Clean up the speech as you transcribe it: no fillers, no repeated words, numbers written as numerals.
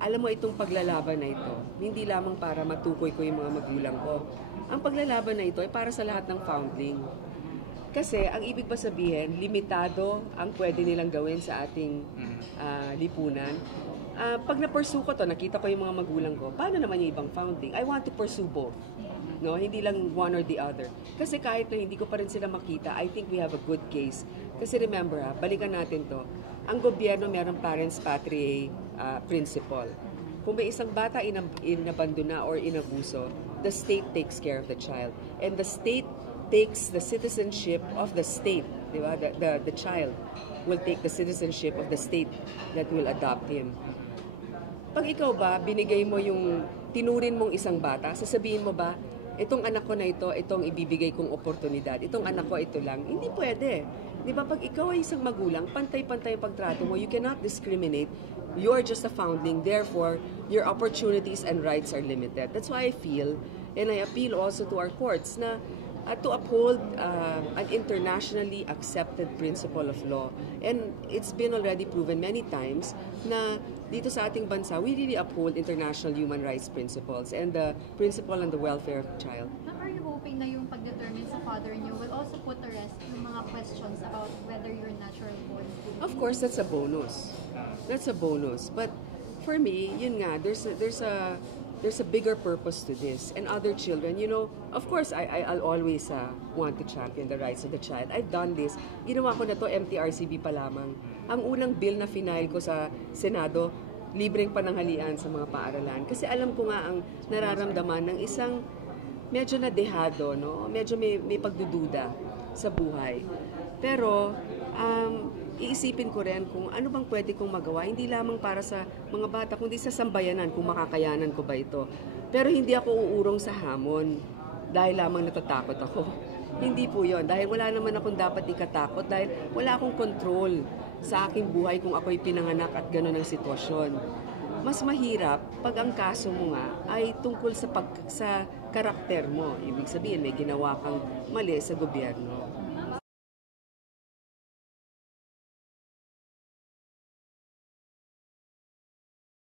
Alam mo, itong paglalaban na ito, hindi lamang para matukoy ko yung mga magulang ko. Ang paglalaban na ito ay para sa lahat ng foundling. Kasi ang ibig ba sabihin, limitado ang pwede nilang gawin sa ating lipunan. Pag na-pursue ko to, nakita ko yung mga magulang ko, paano naman yung ibang founding? I want to pursue both. No, hindi lang one or the other. Kasi kahit na hindi ko pa rin sila makita, I think we have a good case. Kasi remember balikan natin to. Ang gobyerno mayroong parents patriae principle. Kung may isang bata inabandona or inabuso, the state takes care of the child. And the state takes the citizenship of the state. Di ba? The child will take the citizenship of the state that will adopt him. Pag ikaw ba, binigay mo yung tinurin mong isang bata, sasabihin mo ba, itong anak ko na ito, itong ibibigay kong oportunidad, itong anak ko ito lang, hindi pwede. Di ba, pag ikaw ay isang magulang, pantay-pantay ang pagtrato mo, you cannot discriminate. You're just a foundling, therefore, your opportunities and rights are limited. That's why I feel, and I appeal also to our courts, na to uphold an internationally accepted principle of law. And it's been already proven many times na dito sa ating bansa, we really uphold international human rights principles and the principle on the welfare of the child. Are you hoping na yung pag-determine sa father niyo will also put to rest yung mga questions about whether you're natural born? Of course, that's a bonus. That's a bonus. But for me, yun nga, there's a bigger purpose to this. And other children, you know, of course, I'll always want to champion the rights of the child. I've done this. Ginawa ko na to, MTRCB pa lamang. Ang unang bill na final ko sa Senado, libreng pananghalian sa mga paaralan. Kasi alam ko nga ang nararamdaman ng isang medyo nadehado, no? Medyo may pagdududa sa buhay. Pero, iisipin ko rin kung ano bang pwede kong magawa, hindi lamang para sa mga bata, kundi sa sambayanan, kung makakayanan ko ba ito. Pero hindi ako uurong sa hamon dahil lamang natatakot ako. Hindi po yon, dahil wala naman akong dapat ikatakot, dahil wala akong control sa aking buhay kung ako'y pinanganak at gano'n ang sitwasyon. Mas mahirap pag ang kaso mo nga ay tungkol sa karakter mo. Ibig sabihin, may ginawa kang mali sa gobyerno.